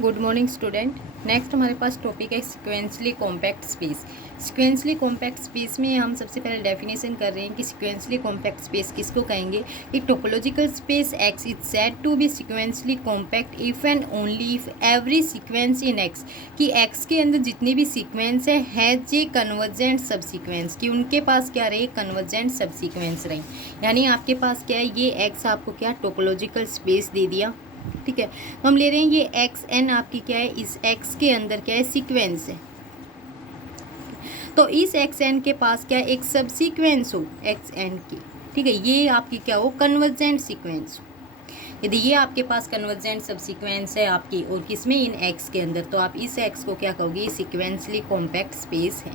Good morning student. Next हमारे पास topic है sequentially compact space. Sequentially compact space में हम सबसे पहले डेफिनेशन कर रहे हैं कि सिक्वेंसली कॉम्पैक्ट स्पेस किसको कहेंगे। एक topological space X is said to be sequentially compact if and only if every sequence in X, कि एक्स के अंदर जितने भी सीक्वेंस है has a convergent subsequence, कि उनके पास क्या रहे, कन्वर्जेंट सब सीक्वेंस रहे। यानी आपके पास क्या है, ये एक्स आपको क्या टोपोलॉजिकल स्पेस दे दिया, ठीक है। तो हम ले रहे हैं ये एक्स एन आपकी क्या है, इस एक्स के अंदर क्या है, सीक्वेंस है। तो इस एक्स एन के पास क्या है, एक सब सीक्वेंस हो एक्स एन की, ठीक है, ये आपकी क्या हो, कन्वर्जेंट सीक्वेंस हो। यदि ये आपके पास कन्वर्जेंट सब सीक्वेंस है आपकी और किसमें, इन एक्स के अंदर, तो आप इस एक्स को क्या कहोगे, सीक्वेंसली कॉम्पैक्ट स्पेस है,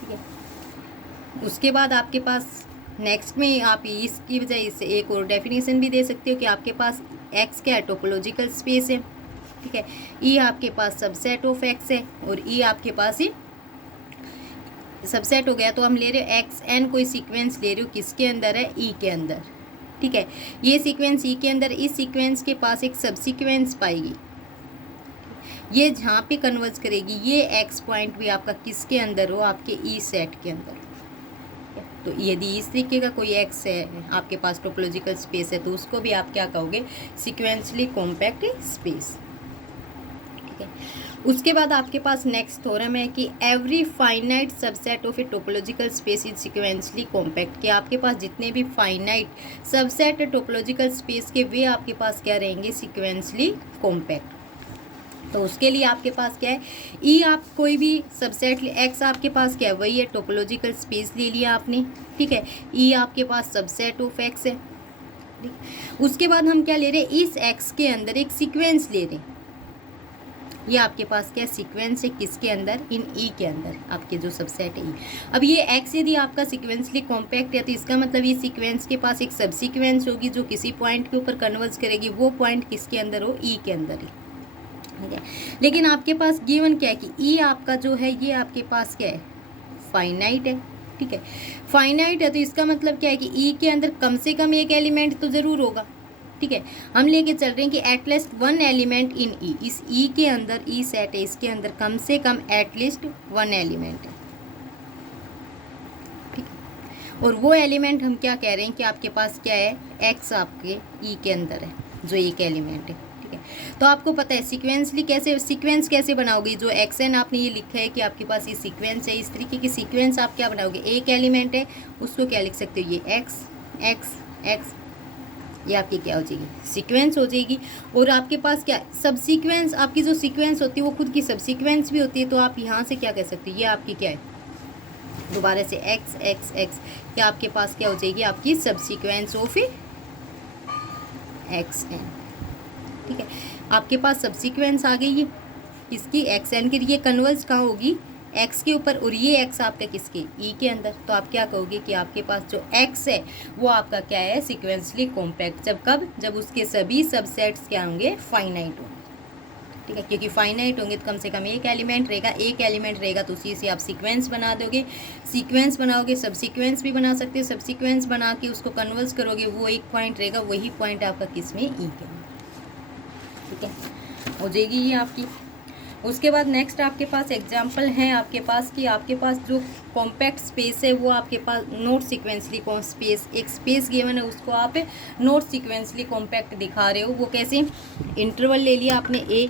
ठीक है। उसके बाद आपके पास नेक्स्ट में आप इसकी बजाय इससे एक और डेफिनेशन भी दे सकते हो कि आपके पास एक्स क्या है, टोपोलॉजिकल स्पेस है, ठीक है। ई आपके पास सबसेट ऑफ एक्स है और ई आपके पास ही सबसेट हो गया। तो हम ले रहे हो एक्स एन कोई सीक्वेंस ले रहे हो, किसके अंदर है, ई के अंदर, ठीक है। ये सीक्वेंस ई के अंदर, इस सीक्वेंस के पास एक सब सीक्वेंस पाएगी, ये जहाँ पे कन्वर्ज करेगी, ये एक्स पॉइंट भी आपका किसके अंदर हो, आपके ई सेट के अंदर। तो यदि इस तरीके का कोई एक्स है आपके पास, टोपोलॉजिकल स्पेस है, तो उसको भी आप क्या कहोगे, सीक्वेंसली कॉम्पैक्ट स्पेस, ठीक है। उसके बाद आपके पास नेक्स्ट थ्योरम है कि every finite subset of a topological space is sequentially compact, कि आपके पास जितने भी फाइनाइट सबसेट है टोपोलॉजिकल स्पेस के, वे आपके पास क्या रहेंगे, सीक्वेंसली कॉम्पैक्ट। तो उसके लिए आपके पास क्या है, ई आप कोई भी सबसेट एक्स आपके पास क्या है, वही है टोपोलॉजिकल स्पेस ले लिया आपने, ठीक है। ई आपके पास सबसेट ऑफ एक्स है, ठीक। उसके बाद हम क्या ले रहे हैं, इस एक्स के अंदर एक सीक्वेंस ले रहे हैं, ये आपके पास क्या सीक्वेंस है, किसके अंदर, इन ई के अंदर, आपके जो सबसेट है ई। अब ये एक्स यदि आपका सीक्वेंसली कॉम्पैक्ट है, तो इसका मतलब ये सीक्वेंस के पास एक सब सीक्वेंस होगी जो किसी पॉइंट के ऊपर कन्वर्ज करेगी, वो पॉइंट किसके अंदर हो, ई के अंदर ही, ठीक है। लेकिन आपके पास गिवन क्या है कि ई आपका जो है, ये आपके पास क्या है, फाइनाइट है, ठीक है। फाइनाइट है तो इसका मतलब क्या है कि ई के अंदर कम से कम एक एलिमेंट तो ज़रूर होगा, ठीक है। हम लेके चल रहे हैं कि एटलीस्ट वन एलिमेंट इन ई, इस ई के अंदर, ई सेट है, इसके अंदर कम से कम एटलीस्ट वन एलिमेंट है, ठीक है। और वो एलिमेंट हम क्या कह रहे हैं कि आपके पास क्या है, एक्स आपके ई के अंदर है, जो एक एलिमेंट है। तो आपको पता है सीक्वेंसली कैसे, सीक्वेंस कैसे बनाओगे, जो एक्स एन आपने ये लिखा है कि आपके पास ये सीक्वेंस है, इस तरीके की सीक्वेंस आप क्या बनाओगे, एक एलिमेंट है उसको क्या लिख सकते हो, ये एक्स एक्स एक्स, ये आपकी क्या हो जाएगी, सीक्वेंस हो जाएगी। और आपके पास क्या सब सीक्वेंस, आपकी जो सीक्वेंस होती है वो खुद की सब सीक्वेंस भी होती है, तो आप यहाँ से क्या कह सकते हो, ये आपकी क्या है, दोबारा से एक्स एक्स एक्स, क्या आपके पास क्या हो जाएगी, आपकी सब सीक्वेंस ऑफ एक्स एन, ठीक है। आपके पास सब सीक्वेंस आ गई है इसकी एक्स एन के लिए, कन्वर्ज कहाँ होगी, एक्स के ऊपर, और ये एक्स आपका किसके, ई के अंदर। तो आप क्या कहोगे कि आपके पास जो एक्स है वो आपका क्या है, सीक्वेंसली कॉम्पैक्ट। जब कब, जब उसके सभी सबसेट्स क्या होंगे, फाइनाइट होंगे, ठीक है। क्योंकि फाइनाइट होंगे तो कम से कम एक एलिमेंट रहेगा, एक एलिमेंट रहेगा तो उसी से आप सीक्वेंस बना दोगे, सीक्वेंस बनाओगे, सब सीक्वेंस भी बना सकते हो, सब सीक्वेंस बना के उसको कन्वर्ज करोगे, वो एक पॉइंट रहेगा, वही पॉइंट आपका किस में, ई के अंदर, ठीक है, हो जाएगी ये आपकी। उसके बाद नेक्स्ट आपके पास एग्जांपल है आपके पास कि आपके पास जो कॉम्पैक्ट स्पेस है वो आपके पास नॉट सीक्वेंसली स्पेस, एक स्पेस गिवन है उसको आप नॉट सीक्वेंसली कॉम्पैक्ट दिखा रहे हो। वो कैसे, इंटरवल ले लिया आपने ए,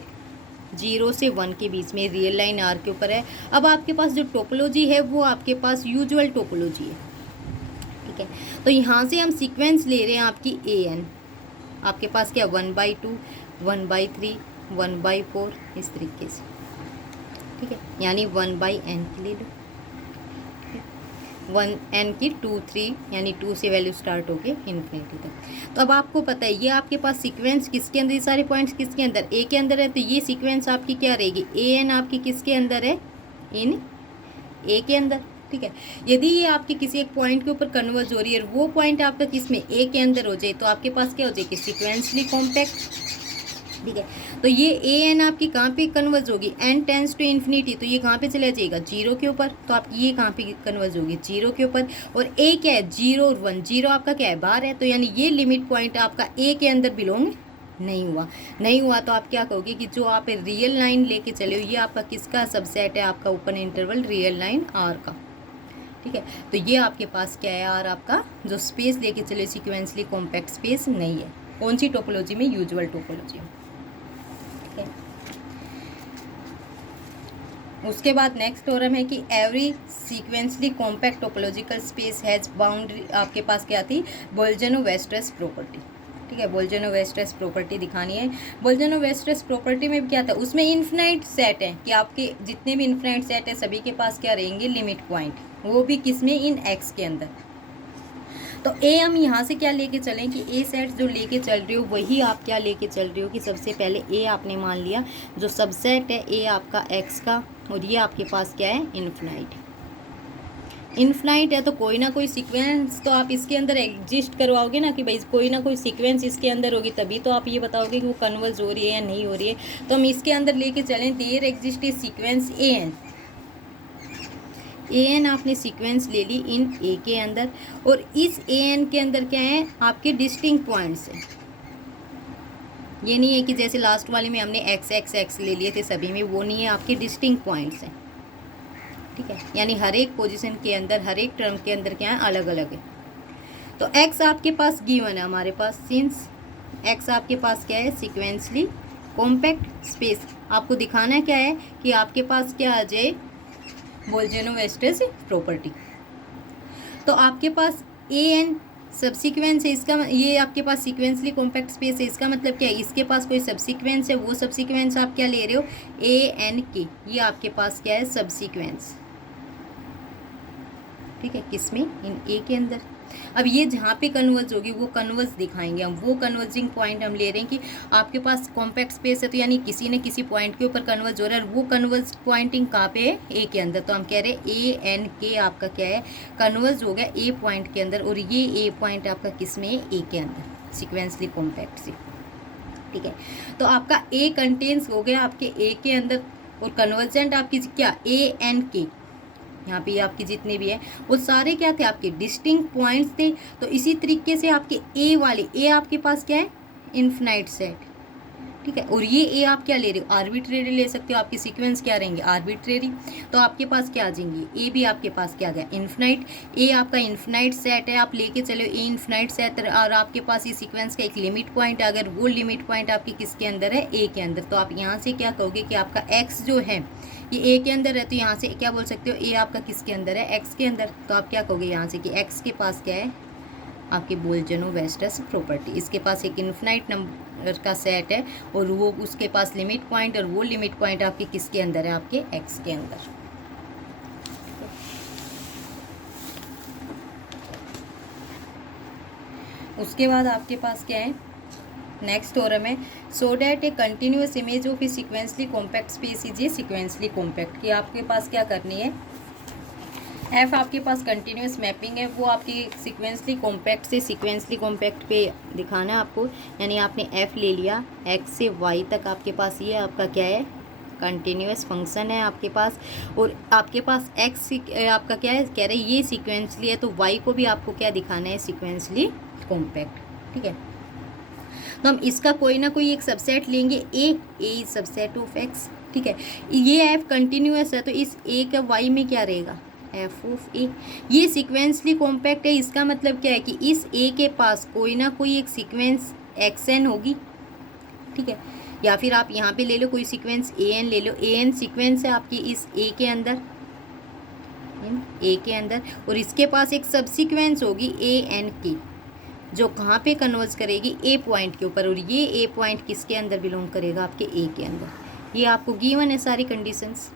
0 से 1 के बीच में, रियल लाइन आर के ऊपर है। अब आपके पास जो टोपोलॉजी है वो आपके पास यूजुअल टोपोलॉजी है, ठीक है। तो यहाँ से हम सीक्वेंस ले रहे हैं आपकी ए एन, आपके पास क्या 1/2 1/3 1/4 इस तरीके से, ठीक है। यानी 1/n की ले लो, 1n की 2 3, यानी 2 से वैल्यू स्टार्ट होके इन्फिनिटी तक। तो अब आपको पता है ये आपके पास सीक्वेंस किसके अंदर, ये सारे पॉइंट्स किसके अंदर, ए के अंदर है। तो ये सीक्वेंस आपकी क्या रहेगी, ए एन आपकी किसके अंदर है, इन ए के अंदर, ठीक है। यदि ये आपके किसी एक पॉइंट के ऊपर कन्वर्ज हो रही है और वो पॉइंट आपका किसमें, ए के अंदर हो जाए, तो आपके पास क्या हो जाएगी, सीक्वेंसली कॉम्पैक्ट, ठीक है। तो ये ए एन आपकी कहाँ पे कन्वर्ज होगी, एन टेंस टू इन्फिनिटी, तो ये कहाँ पे चला जाएगा, 0 के ऊपर। तो आपकी ये कहाँ पे कन्वर्ज होगी, 0 के ऊपर। और ए क्या है, 0 और 1, 0 आपका क्या है, बाहर है, तो यानी ये लिमिट पॉइंट आपका ए के अंदर बिलोंग नहीं हुआ। नहीं हुआ तो आप क्या कहोगे कि जो आप रियल लाइन लेके चले हो ये आपका किसका सबसेट है, आपका open interval real line R का। ठीक है, तो ये आपके पास क्या है, आर आपका जो स्पेस लेके चले सीक्वेंसली कॉम्पैक्ट स्पेस नहीं है। कौन सी टोपोलॉजी में, यूजुअल टोपोलॉजी में। ठीक है, उसके बाद नेक्स्ट थ्योरम है कि every sequentially compact topological space has boundary, आपके पास क्या थी, बोल्जनो-वेस्टरस प्रॉपर्टी। ठीक है, बोल्जनो-वेस्टरस प्रॉपर्टी दिखानी है। बोल्जनो-वेस्टरस प्रॉपर्टी में क्या था, उसमें इन्फिनाइट सेट है कि आपके जितने भी इन्फिनाइट सेट है सभी के पास क्या रहेंगे, लिमिट पॉइंट, वो भी किसमें, इन एक्स के अंदर। तो ए हम यहाँ से क्या लेके चलें कि ए सेट जो लेके चल रही हो वही आप क्या लेके चल रही हो कि सबसे पहले ए आपने मान लिया जो सबसेट है ए आपका एक्स का, और ये आपके पास क्या है, इन्फिनाइट। इन्फिनाइट है तो कोई ना कोई सीक्वेंस तो आप इसके अंदर एग्जिस्ट करवाओगे ना कि भाई कोई ना कोई सीक्वेंस इसके अंदर होगी, तभी तो आप ये बताओगे कि वो कन्वर्ज हो रही है या नहीं हो रही है। तो हम इसके अंदर लेके चलें, there exist a sequence A N आपने सीक्वेंस ले ली इन ए के अंदर, और इस ए एन के अंदर क्या है, आपके डिस्टिंक्ट पॉइंट्स हैं। ये नहीं है कि जैसे लास्ट वाले में हमने एक्स एक्स एक्स ले लिए थे सभी में, वो नहीं है, आपके डिस्टिंक्ट पॉइंट्स हैं। ठीक है, यानी हर एक पोजीशन के अंदर, हर एक टर्म के अंदर क्या है, अलग अलग है। तो एक्स आपके पास गिवन है हमारे पास, सिंस एक्स आपके पास क्या है, सीक्वेंसली कॉम्पैक्ट स्पेस। आपको दिखाना क्या है कि आपके पास क्या आ जाए, बोल्जनो-वेस्टरस प्रॉपर्टी। तो आपके पास ए एन सबसीक्वेंस है, इसका ये आपके पास सीक्वेंसली कॉम्पैक्ट स्पेस है, इसका मतलब क्या है, इसके पास कोई सबसीक्वेंस है, वो सबसीक्वेंस आप क्या ले रहे हो, ए एन के, ये आपके पास क्या है, सबसीक्वेंस। ठीक है, किसमें, इन ए के अंदर। अब ये जहाँ पे कन्वर्ज होगी वो कन्वर्ज दिखाएंगे हम, वो कन्वर्जिंग पॉइंट हम ले रहे हैं कि आपके पास कॉम्पैक्ट स्पेस है तो यानी किसी न किसी पॉइंट के ऊपर कन्वर्ज हो रहा है, और वो कन्वर्ज पॉइंटिंग कहाँ पे है, ए के अंदर। तो हम कह रहे हैं ए एन के आपका क्या है, कन्वर्ज हो गया ए पॉइंट के अंदर, और ये ए पॉइंट आपका किस में है, ए के अंदर, सिक्वेंसली कॉम्पैक्ट से। ठीक है, तो आपका ए कंटेंस हो गया आपके ए के अंदर, और कन्वर्जेंट आपकी क्या, ए एन के, यहाँ पे आपके जितने भी हैं वो सारे क्या थे, आपके डिस्टिंक्ट पॉइंट्स थे। तो इसी तरीके से आपके ए वाले, ए आपके पास क्या है, इन्फिनाइट सेट। ठीक है, और ये ए आप क्या ले रहे हो, आर्बिट्रेरी ले सकते हो, आपके सीक्वेंस क्या रहेंगे, आर्बिट्रेरी। तो आपके पास क्या आ जाएंगी, ए भी आपके पास क्या आ गया, इन्फिनाइट। ए आपका इन्फिनाइट सेट है, आप लेके चलो ए इन्फिनाइट सेट, और आपके पास ये सीक्वेंस का एक लिमिट पॉइंट, अगर वो लिमिट पॉइंट आपके किसके अंदर है, ए के अंदर। तो आप यहाँ से क्या कहोगे कि आपका एक्स जो है ये ए के अंदर है, तो यहाँ से क्या बोल सकते हो, ए आपका किसके अंदर है, एक्स के अंदर। तो आप क्या कहोगे यहाँ से कि एक्स के पास क्या है, आपके बोल्जनो-वेस्टरस प्रॉपर्टी, इसके पास एक इन्फिनाइट नंबर का सेट है, और वो उसके पास लिमिट पॉइंट, और वो लिमिट पॉइंट आपके किसके अंदर है, आपके एक्स के अंदर। उसके बाद आपके पास क्या है, नेक्स्ट थ्योरम है, so that A continuous image of A sequentially compact space is a sequentially compact. कि आपके पास क्या करनी है, एफ आपके पास कंटिन्यूअस मैपिंग है, वो आपकी सीक्वेंसली कॉम्पैक्ट से सीक्वेंसली कॉम्पैक्ट पे दिखाना है आपको। यानी आपने एफ ले लिया, एक्स से वाई तक आपके पास ये आपका क्या है, कंटिन्यूअस फंक्शन है आपके पास, और आपके पास एक्स आपका क्या है, कह रहे हैं ये सीक्वेंसली है, तो वाई को भी आपको क्या दिखाना है, सीक्वेंसली कॉम्पैक्ट। ठीक है, तो हम इसका कोई ना कोई एक सबसेट लेंगे, ए सबसेट ऑफ एक्स। ठीक है, ये एफ कंटिन्यूअस है तो इस ए का वाई में क्या रहेगा, एफ ऑफ ए। ये सीक्वेंसली कॉम्पैक्ट है, इसका मतलब क्या है कि इस ए के पास कोई ना कोई एक सीक्वेंस एक्स एन होगी। ठीक है, या फिर आप यहाँ पे ले लो कोई सीक्वेंस ए एन ले लो, ए एन सीक्वेंस है आपकी इस ए के अंदर, ए के अंदर, और इसके पास एक सब सीक्वेंस होगी ए एन की, जो कहाँ पे कन्वर्ज करेगी, ए पॉइंट के ऊपर, और ये ए पॉइंट किसके अंदर बिलोंग करेगा, आपके ए के अंदर। ये आपको गिवन है सारी कंडीशंस।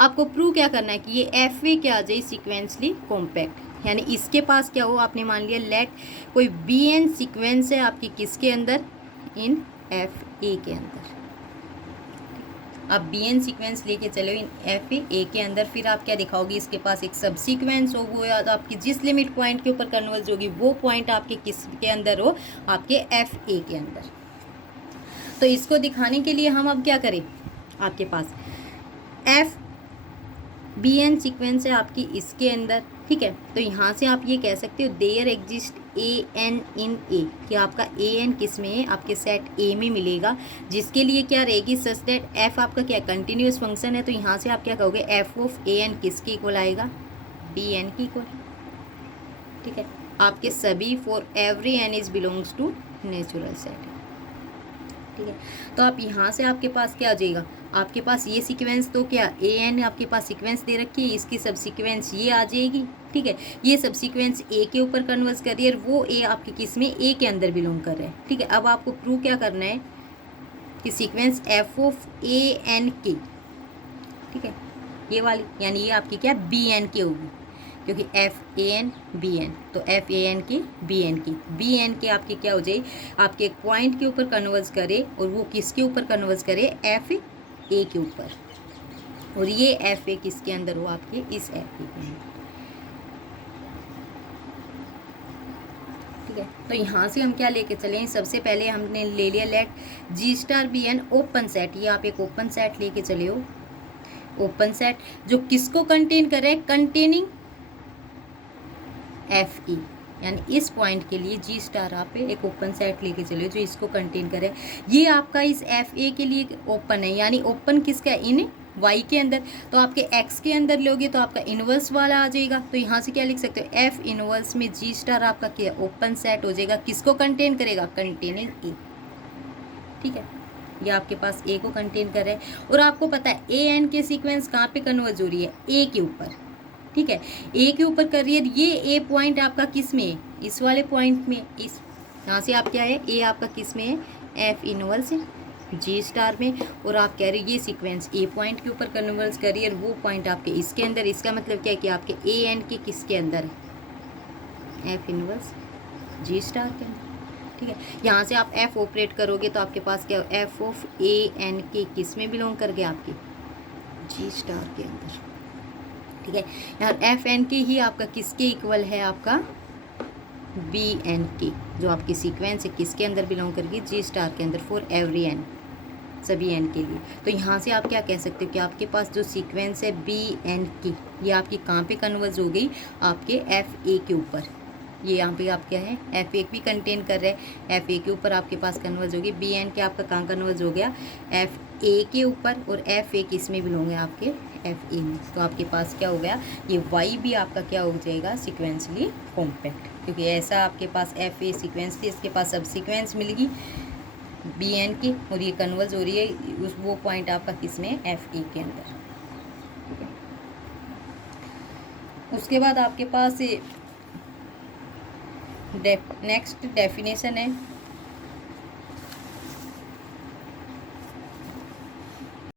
आपको प्रूव क्या करना है कि ये एफ ए क्या आ जाए, सीक्वेंसली कॉम्पैक्ट। यानी इसके पास क्या हो, आपने मान लिया लेट कोई बी एन सीक्वेंस है आपकी किसके अंदर, इन एफ ए के अंदर। आप बी एन सीक्वेंस लेके चलो इन एफ ए के अंदर, फिर आप क्या दिखाओगे, इसके पास एक सब सीक्वेंस हो, वो या तो आपकी जिस लिमिट पॉइंट के ऊपर कन्वर्ज होगी वो पॉइंट आपके किसके अंदर हो, आपके एफ ए के अंदर। तो इसको दिखाने के लिए हम अब क्या करें, आपके पास एफ बी एन सीक्वेंस है आपकी इसके अंदर, ठीक है, तो यहाँ से आप ये कह सकते हो देयर एग्जिस्ट ए एन इन ए, कि आपका ए एन किस में है, आपके सेट ए में मिलेगा, जिसके लिए क्या रहेगी सच दैट एफ आपका क्या कंटिन्यूस फंक्शन है। तो यहाँ से आप क्या कहोगे एफ ऑफ ए एन किसके इक्वल आएगा, बी एन की इक्वल। ठीक है, आपके सभी for every N is belongs to natural set. ठीक है, तो आप यहाँ से आपके पास क्या आ जाएगा, आपके पास ये सीक्वेंस तो क्या ए एन आपके पास सीक्वेंस दे रखी है, इसकी सब सीक्वेंस ये आ जाएगी। ठीक है, ये सब सीक्वेंस ए के ऊपर कन्वर्स कर रही है, वो ए आपके किस में ए के अंदर बिलोंग कर रहा है। ठीक है, अब आपको प्रूव क्या करना है कि sequence F of A N के, ठीक है ये वाली, यानी ये आपकी क्या बी एन के होगी, क्योंकि F A N B N, तो एफ ए एन की बी एन के आपके क्या हो जाए, आपके एक पॉइंट के ऊपर कन्वर्स करे, और वो किसके ऊपर कन्वर्स करे, एफ ए के ऊपर, और ये एफ ए किसके अंदर हो, आपके इस एफ ए के अंदर। ठीक है, तो यहाँ से हम क्या लेके चले, सबसे पहले हमने ले लिया let G star B N open set, ये आप एक ओपन सेट लेके चले हो, ओपन सेट जो किसको कंटेन कर रहा है, कंटेनिंग एफ ई, यानी इस पॉइंट के लिए जी स्टार आप एक ओपन सेट लेके चले जो इसको कंटेन करे। ये आपका इस एफ ए के लिए ओपन है, यानी ओपन किसका, इन वाई के अंदर, तो आपके एक्स के अंदर लोगे तो आपका इनवर्स वाला आ जाएगा। तो यहाँ से क्या लिख सकते हो, एफ इनवर्स में जी स्टार आपका क्या ओपन सेट हो जाएगा, किसको कंटेन करेगा, कंटेनिंग ए। ठीक है, ये आपके पास ए को कंटेन कर रहा है, और आपको पता है ए एन के सीक्वेंस कहाँ पे कन्वर्ज हो रही है, ए के ऊपर। ठीक है, ए के ऊपर कर रही है, ये ए पॉइंट आपका किस में है, इस वाले पॉइंट में, इस यहाँ से आप क्या है, ए आपका किस में है, एफ इनवर्स जी स्टार में, और आप कह रहे हैं ये सीक्वेंस ए पॉइंट के ऊपर कन्वर्स कर रही है, वो पॉइंट आपके इसके अंदर, इसका मतलब क्या है कि आपके ए एन के किसके अंदर है, एफ इनवर्स जी स्टार के अंदर। ठीक है, यहाँ से आप एफ ऑपरेट करोगे तो आपके पास क्या, एफ ऑफ ए एन के किस में बिलोंग कर गया, आपके जी स्टार के अंदर। ठीक है, यहाँ एफ एन के ही आपका किसके इक्वल है, आपका बी एन के, जो आपकी सीक्वेंस है किसके अंदर बिलोंग करगी, जी स्टार के अंदर, फॉर एवरी एन, सभी एन के लिए। तो यहाँ से आप क्या कह सकते हो कि आपके पास जो सीक्वेंस है बी एन की, ये आपकी कहाँ पे कन्वर्ज हो गई, आपके एफ ए के ऊपर। ये यहाँ पे आप क्या है, एफ ए भी कंटेन कर रहे हैं, एफ ए के ऊपर आपके पास कन्वर्ज होगी, बी एन के आपका कहाँ कन्वर्ज हो गया, एफ ए के ऊपर, और एफ ए किस में बिलोंग है, आपके एफ ए में। तो आपके पास क्या हो गया, ये वाई भी आपका क्या हो जाएगा, सिक्वेंसली कॉम्पैक्ट, क्योंकि ऐसा आपके पास एफ ए सीक्वेंस थी, इसके पास सब सीक्वेंस मिलेगी बी एन की, और ये कन्वर्ज हो रही है उस वो पॉइंट आपका किस में, एफ ए के अंदर। ठीक है, उसके बाद आपके पास नेक्स्ट डेफिनेशन है